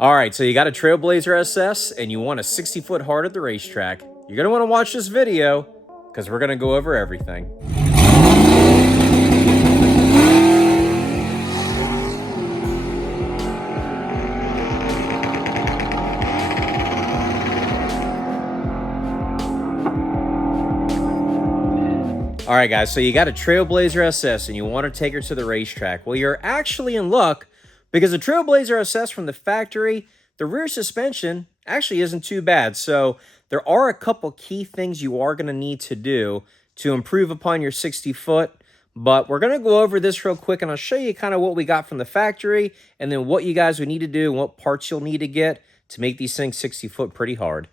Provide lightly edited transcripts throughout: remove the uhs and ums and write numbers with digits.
All right, so you got a Trailblazer SS and you want a 60-foot hard at the racetrack. You're going to want to watch this video because we're going to go over everything. All right, guys, so you got a Trailblazer SS and you want to take her to the racetrack. Well, you're actually in luck because the Trailblazer SS from the factory, the rear suspension actually isn't too bad. So there are a couple key things you are going to need to do to improve upon your 60-foot. But we're going to go over this real quick, and I'll show you kind of what we got from the factory and then what you guys would need to do and what parts you'll need to get to make these things 60-foot pretty hard.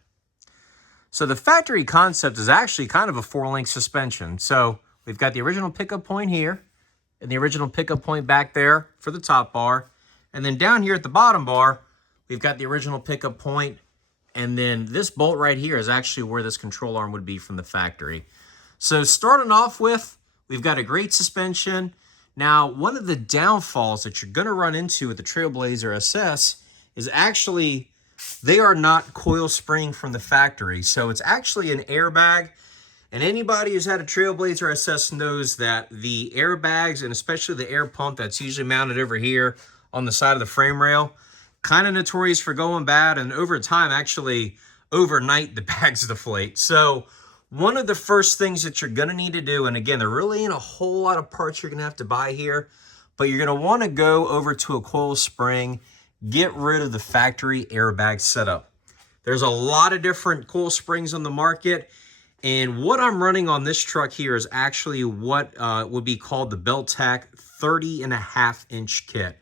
So the factory concept is actually kind of a 4-link suspension. So we've got the original pickup point here and the original pickup point back there for the top bar. And then down here at the bottom bar, we've got the original pickup point. And then this bolt right here is actually where this control arm would be from the factory. So starting off with, we've got a great suspension. Now, one of the downfalls that you're going to run into with the Trailblazer SS is actually they are not coil spring from the factory. So it's actually an airbag. And anybody who's had a Trailblazer SS knows that the airbags, and especially the air pump that's usually mounted over here on the side of the frame rail, kind of notorious for going bad. And over time, actually, overnight, the bags deflate. So one of the first things that you're going to need to do, and again, there really ain't a whole lot of parts you're going to have to buy here, but you're going to want to go over to a coil spring, get rid of the factory airbag setup. There's a lot of different coil springs on the market, and what I'm running on this truck here is actually what would be called the Beltac 30.5-inch kit.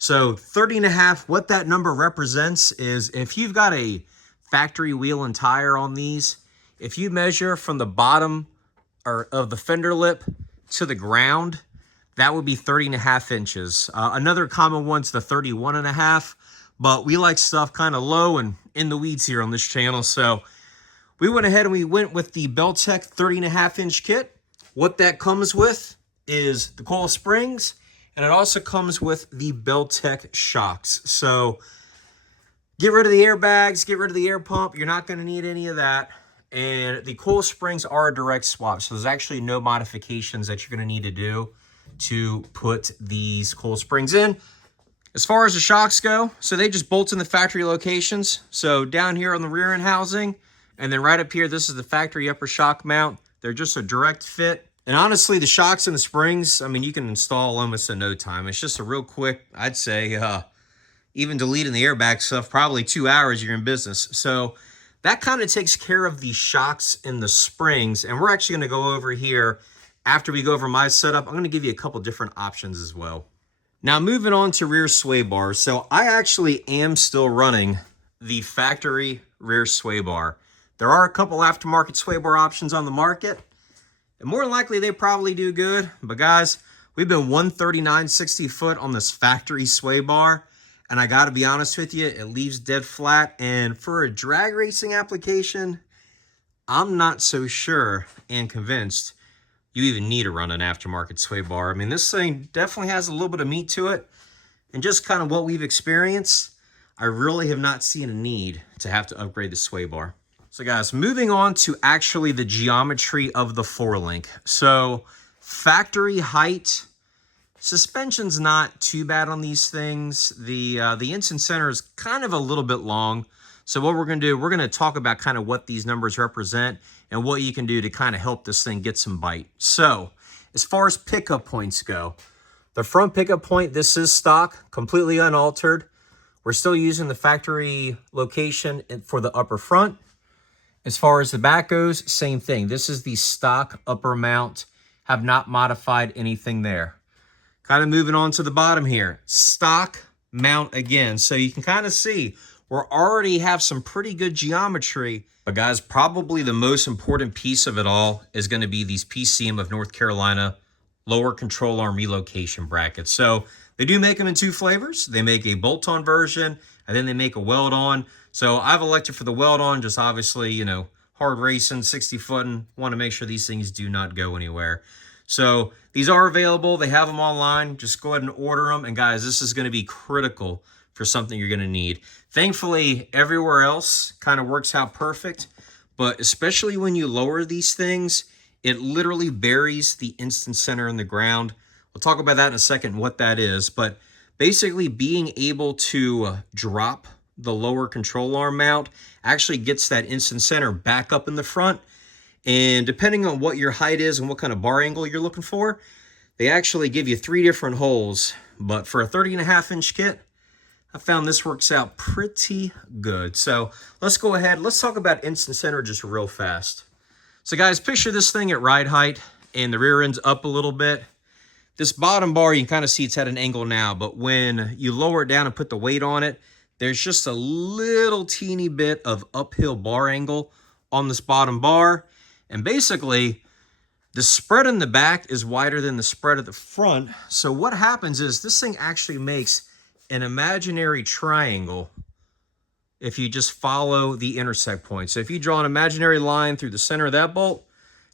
So 30.5, what that number represents is if you've got a factory wheel and tire on these, if you measure from the bottom of the fender lip to the ground, that would be 30.5 inches. Another common one's the 31.5, but we like stuff kind of low and in the weeds here on this channel. So we went ahead and we went with the Beltac 30.5-inch kit. What that comes with is the coil springs, and it also comes with the Beltac shocks. So get rid of the airbags, get rid of the air pump. You're not going to need any of that. And the coil springs are a direct swap. So there's actually no modifications that you're going to need to do to put these coil springs in. As far as the shocks go, so they just bolt in the factory locations. So down here on the rear end housing, and then right up here, this is the factory upper shock mount. They're just a direct fit. And honestly, the shocks and the springs, I mean, you can install almost in no time. It's just a real quick, I'd say, even deleting the airbag stuff, probably 2 hours, you're in business. So that kind of takes care of the shocks and the springs. And we're actually going to go over here. After we go over my setup, I'm going to give you a couple different options as well. Now, moving on to rear sway bars. So I actually am still running the factory rear sway bar. There are a couple aftermarket sway bar options on the market, and more than likely they probably do good. But guys, we've been 139 60-foot on this factory sway bar, and I got to be honest with you, it leaves dead flat. And for a drag racing application, I'm not so sure and convinced you even need to run an aftermarket sway bar. I mean, this thing definitely has a little bit of meat to it, and just kind of what we've experienced, I really have not seen a need to have to upgrade the sway bar. So guys, moving on to actually the geometry of the 4-link. So factory height, suspension's not too bad on these things. The instant center is kind of a little bit long. So what we're going to do, we're going to talk about kind of what these numbers represent and what you can do to kind of help this thing get some bite. So as far as pickup points go, the front pickup point, this is stock, completely unaltered. We're still using the factory location for the upper front. As far as the back goes, same thing. This is the stock upper mount. Have not modified anything there. Kind of moving on to the bottom here. Stock mount again. So you can kind of see we already have some pretty good geometry. But guys, probably the most important piece of it all is going to be these PCM of North Carolina lower control arm relocation brackets. So they do make them in 2 flavors. They make a bolt-on version, and then they make a weld-on. So I've elected for the weld-on, just obviously, you know, hard racing, 60-footing, want to make sure these things do not go anywhere. So these are available. They have them online. Just go ahead and order them. And guys, this is going to be critical for something you're going to need. Thankfully, everywhere else kind of works out perfect, but especially when you lower these things, it literally buries the instant center in the ground. We'll talk about that in a second, what that is, but basically being able to drop the lower control arm mount actually gets that instant center back up in the front. And depending on what your height is and what kind of bar angle you're looking for, they actually give you 3 different holes. But for a 30.5-inch kit, I found this works out pretty good. So let's go ahead. Let's talk about instant center just real fast. So guys, picture this thing at ride height and the rear end's up a little bit. This bottom bar, you can kind of see it's at an angle now, but when you lower it down and put the weight on it, there's just a little teeny bit of uphill bar angle on this bottom bar. And basically, the spread in the back is wider than the spread at the front. So what happens is this thing actually makes an imaginary triangle if you just follow the intersect point. So if you draw an imaginary line through the center of that bolt,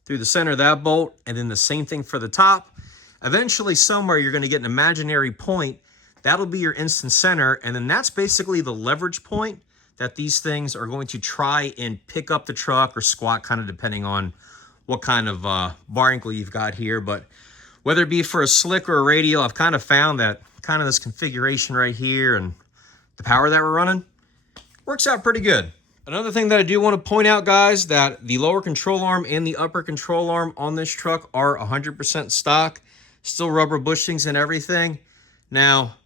through the center of that bolt, and then the same thing for the top, eventually somewhere you're going to get an imaginary point. That'll be your instant center, and then that's basically the leverage point that these things are going to try and pick up the truck or squat, kind of depending on what kind of bar angle you've got here. But whether it be for a slick or a radial, I've kind of found that kind of this configuration right here and the power that we're running works out pretty good. Another thing that I do want to point out, guys, that the lower control arm and the upper control arm on this truck are 100% stock, still rubber bushings and everything. Now,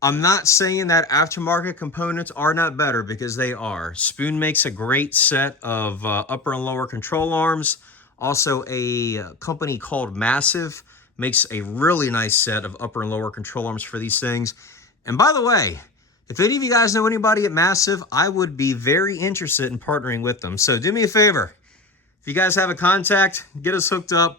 I'm not saying that aftermarket components are not better, because they are. Spoon makes a great set of upper and lower control arms. Also, a company called Massive makes a really nice set of upper and lower control arms for these things. And by the way, if any of you guys know anybody at Massive, I would be very interested in partnering with them. So do me a favor. If you guys have a contact, get us hooked up.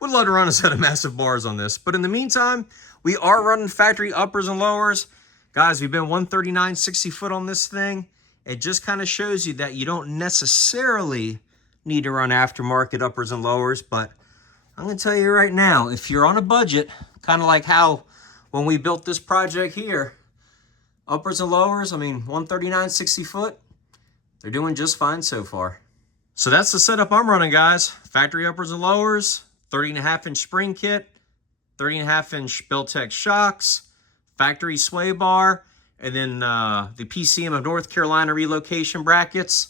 Would love to run a set of Massive bars on this. But in the meantime, we are running factory uppers and lowers. Guys, we've been 139 60 foot on this thing. It just kind of shows you that you don't necessarily need to run aftermarket uppers and lowers. But I'm going to tell you right now, if you're on a budget, kind of like how when we built this project here, uppers and lowers, I mean, 139 60 foot, they're doing just fine so far. So that's the setup I'm running, guys. Factory uppers and lowers, 30.5-inch spring kit, 30.5-inch Beltec shocks, factory sway bar, and then the PCM of North Carolina relocation brackets.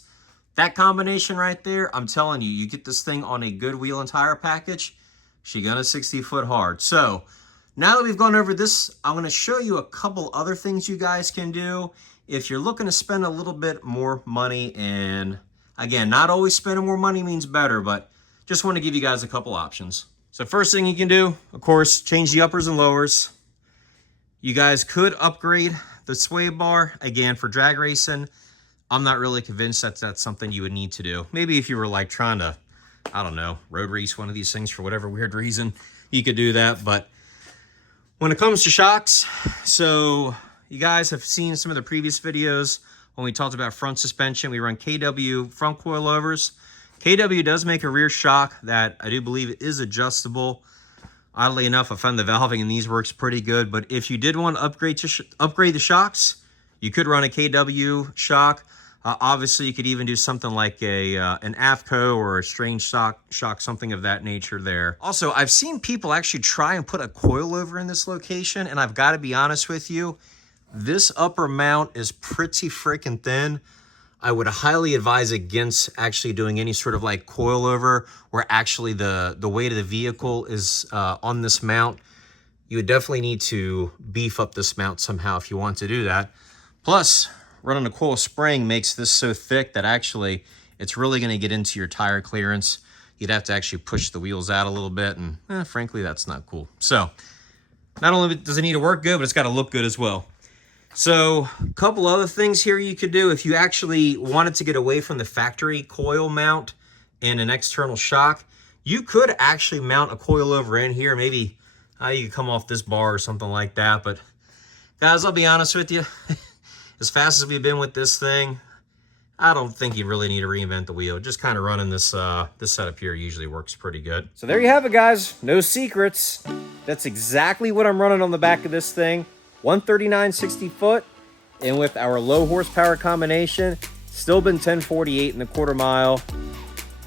That combination right there, I'm telling you, you get this thing on a good wheel and tire package, she's gonna 60 foot hard. So now that we've gone over this, I'm going to show you a couple other things you guys can do if you're looking to spend a little bit more money. And again, not always spending more money means better, but just want to give you guys a couple options. So first thing you can do, of course, change the uppers and lowers. You guys could upgrade the sway bar. Again, for drag racing, I'm not really convinced that that's something you would need to do. Maybe if you were like trying to, I don't know, road race one of these things for whatever weird reason, you could do that. But when it comes to shocks, so you guys have seen some of the previous videos when we talked about front suspension. We run KW front coilovers. KW does make a rear shock that I do believe is adjustable. Oddly enough, I found the valving in these works pretty good. But if you did want to upgrade the shocks, you could run a KW shock. Obviously, you could even do something like an AFCO or a strange shock, something of that nature there. Also, I've seen people actually try and put a coilover in this location, and I've got to be honest with you, this upper mount is pretty freaking thin. I would highly advise against actually doing any sort of like coilover where actually the weight of the vehicle is on this mount. You would definitely need to beef up this mount somehow if you want to do that. Plus, running a coil spring makes this so thick that actually it's really going to get into your tire clearance. You'd have to actually push the wheels out a little bit, and frankly, that's not cool. So not only does it need to work good, but it's got to look good as well. So a couple other things here you could do if you actually wanted to get away from the factory coil mount and an external shock. You could actually mount a coilover in here. Maybe you could come off this bar or something like that. But guys, I'll be honest with you. As fast as we've been with this thing, I don't think you really need to reinvent the wheel. Just kind of running this this setup here usually works pretty good. So there you have it, guys. No secrets. That's exactly what I'm running on the back of this thing. 139/60 foot, and with our low horsepower combination, still been 1048 in the quarter mile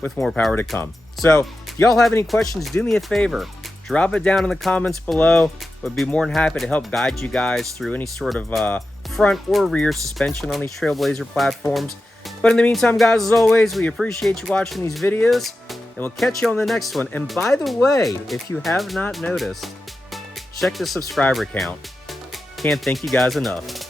with more power to come. So if y'all have any questions, do me a favor, drop it down in the comments below. Would be more than happy to help guide you guys through any sort of front or rear suspension on these Trailblazer platforms. But in the meantime, guys, as always, we appreciate you watching these videos, and we'll catch you on the next one. And by the way, if you have not noticed, check the subscriber count. Can't thank you guys enough.